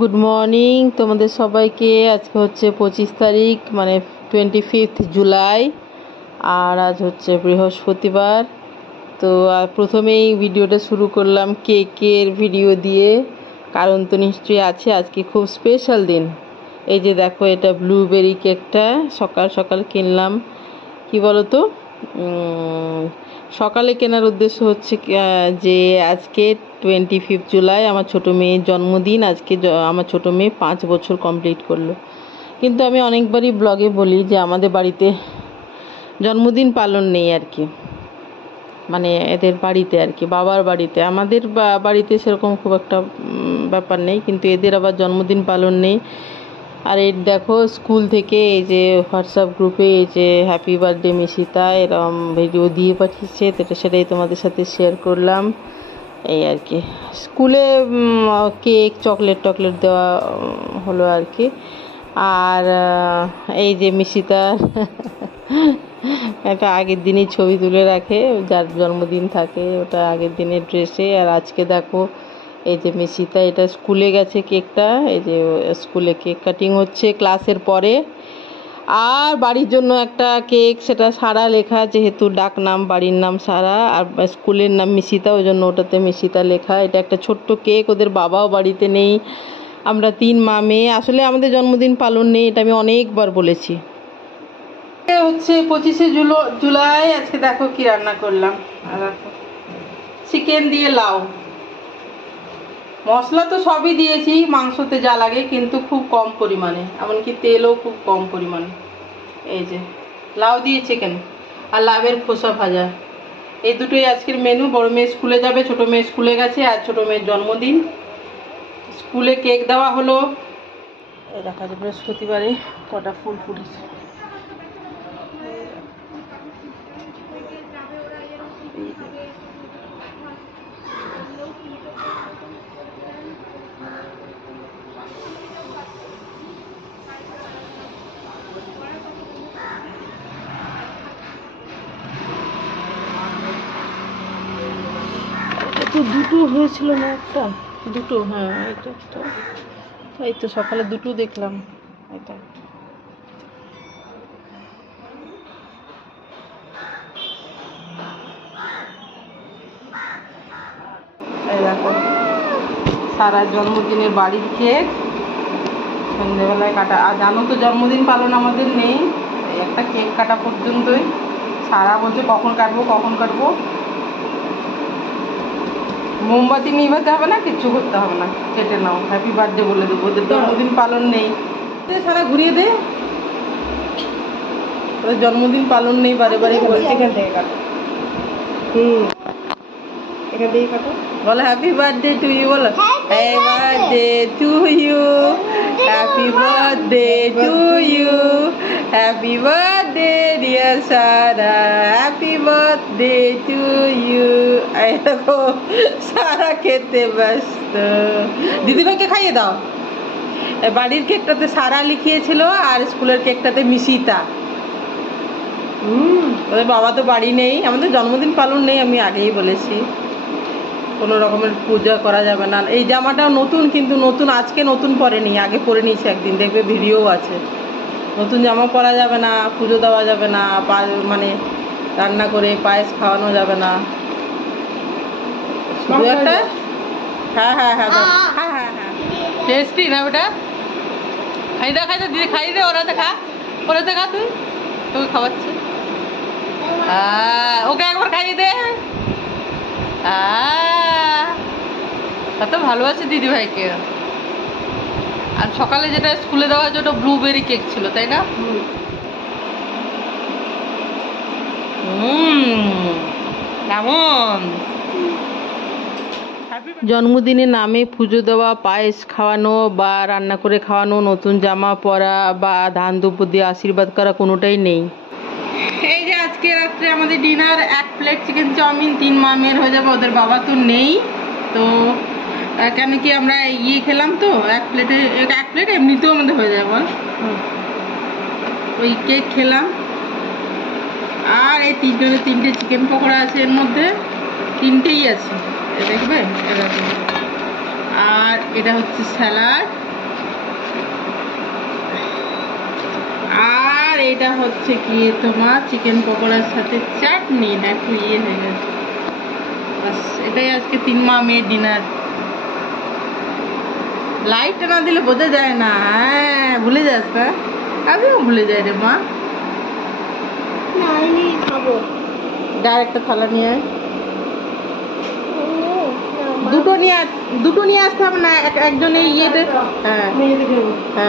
Good morning তোমাদের সবাইকে। আজকে হচ্ছে 25 তারিখ, মানে 25 জুলাই, আর আজ হচ্ছে বৃহস্পতিবার। তো প্রথমেই ভিডিওটা শুরু করলাম কেকের ভিডিও দিয়ে, কারণ তো নিশ্চয়ই আছে আজকে খুব স্পেশাল দিন। এই যে দেখো, এটা ব্লুবেরি কেকটা সকাল সকাল কিনলাম। কি বলো তো, সকালে কেনার উদ্দেশ্য হচ্ছে যে আজকে 25 জুলাই আমার ছোটো মেয়ের জন্মদিন। আজকে আমার ছোটো মেয়ে 5 বছর কমপ্লিট করলো। কিন্তু আমি অনেকবারই ব্লগে বলি যে আমাদের বাড়িতে জন্মদিন পালন নেই আর কি, মানে এদের বাড়িতে আর কি, বাবার বাড়িতে। আমাদের বাড়িতে সেরকম খুব একটা ব্যাপার নেই, কিন্তু এদের আবার জন্মদিন পালন নেই। আর এই দেখো, স্কুল থেকে এই যে হোয়াটসঅ্যাপ গ্রুপে এই যে হ্যাপি বার্থডে মিশিতা এরকম ভিডিও দিয়ে পাঠিয়েছে, তো সেটাই তোমাদের সাথে শেয়ার করলাম। এই আর কি, স্কুলে কেক চকলেট দেওয়া হলো আর কি। আর এই যে মিশিতার একটা আগের দিনই ছবি তুলে রাখে, যার জন্মদিন থাকে ওটা আগের দিনের ড্রেসে। আর আজকে দেখো এই যে মিশিতা, এটা স্কুলে গেছে কেকটা, এই যে স্কুলে কেক কাটিং হচ্ছে ক্লাসের পরে। আর বাড়ির জন্য একটা কেক, সেটা সারা লেখা, যেহেতু ডাক নাম, বাড়ির নাম সারা আর স্কুলের নাম মিশিতা, ওই জন্য ওটাতে মিশিতা লেখা। এটা একটা ছোট্ট কেক, ওদের বাবাও বাড়িতে নেই, আমরা 3 মা মেয়ে। আসলে আমাদের জন্মদিন পালন নেই, এটা আমি অনেকবার বলেছি। হচ্ছে 25 জুলাই। আজকে দেখো কি রান্না করলাম, চিকেন দিয়ে লাউ। মশলা তো সবই দিয়েছি মাংসতে যা লাগে, কিন্তু খুব কম পরিমাণে, এমনকি তেলও খুব কম পরিমাণে। এই যে লাউ দিয়ে চিকেন আর লাউয়ের খোসা ভাজা, এই দুটোই আজকের মেনু। বড় মেয়ে স্কুলে যাবে, ছোট মেয়ে স্কুলে গেছে, আর ছোট মেয়ের জন্মদিন। স্কুলে কেক দেওয়া হলো। এই দেখা যায় বৃহস্পতিবারে কটা ফুল ফুটেছে। তো দুটো হয়েছিল না, একটা দুটো, হ্যাঁ এটা একটা, এই তো সকালে দুটো দেখলাম। এটা এই দেখো, সারা জন্মদিনের বাড়ির কেক সন্ধ্যেবেলায় কাটা। আর জানো তো জন্মদিন পালন আমাদের নেই, এই একটা কেক কাটা পর্যন্তই। সারা বলছে কখন কাটবো। মোমবাতি নিভাতে হবে না, কিচ্ছু করতে হবে না, কেটে নাও, হ্যাপি বার্থডে বলে দেবো। ওদের জন্মদিন পালন নেই, সারা ঘুরিয়ে দে, ওদের জন্মদিন পালন নেই, বারে বলছে। এখান থেকে কাটো, এখান থেকে কাটো, বলো হ্যাপি বার্থডে টু ইউ, বলো happy birthday to you, happy birthday to you, happy birthday dear Sara, happy birthday to you. এই দেখো সারা খেতে ব্যস্ত। দিদিভাইকে খাইয়ে দাও। বাড়ির কেকটাতে সারা লিখিয়েছিল, আর স্কুলের কেকটাতে মিশিতা। ওদের বাবা তো বাড়ি নেই, আমাদের জন্মদিন পালন নেই, আমি আগেই বলেছি। কোনো রকমের পূজা করা যাবে না। এই জামাটাও নতুন, কিন্তু নতুন আজকে নতুন পরেনি, আগে পরে নিয়েছি একদিন, দেখবে ভিডিও আছে। নতুন জামা পরা যাবে না, পুজো দেওয়া যাবে না, মানে রান্না করে পায়েস খাওয়ানো যাবে না, শুধু একটা হ্যাঁ টেস্টি না ওটা। খাই দে দিদি, খাই দে, ওরাতে খা, তুই, তোকে খাওয়াচ্ছে। ওকে একবার খাইয়ে দে। কত ভালোবাসে দিদি ভাইকে। আর সকালে যেটা স্কুলে দেওয়া হয়েছে ওটা ব্লুবেরি কেক ছিল, তাই না? কেমন জন্মদিনের নামে পুজো দেওয়া, পায়েস খাওয়ানো বা রান্না করে খাওয়ানো, নতুন জামা পরা বা ধান দুপুর দিয়ে আশীর্বাদ করা, কোনোটাই নেই। এই যে আজকে রাত্রে আমাদের ডিনার, 1 প্লেট চিকেন চাউমিন, 3 মা মেয়ের হয়ে যাবে, ওদের বাবা তো নেই। তো কেন কি আমরা খেলাম তো, 1 প্লেট এমনিতেও আমাদের হয়ে যাবে, বল। ওই কেক খেলাম, আর এই 3টে চিকেন পকোড়া আছে, এর মধ্যে 3টেই আছে, দেখবে। আর এটা হচ্ছে স্যালাড, আর এটা হচ্ছে কি তোমার চিকেন পকোড়ার সাথে চাটনি, না একটু ইয়ে হয়ে গেছে। বাস এটাই আজকে 3 মা মেয়ে ডিনার। লাইটটা না দিলে বোঝা যায় না। হ্যাঁ ভুলে যাস না, আমিও ভুলে যাই রে মা। খাবো। যার একটা থালা নিয়ে আয়। দুটো নিয়ে আসতে হবে না, একজনের ইয়েতে। হ্যাঁ হ্যাঁ।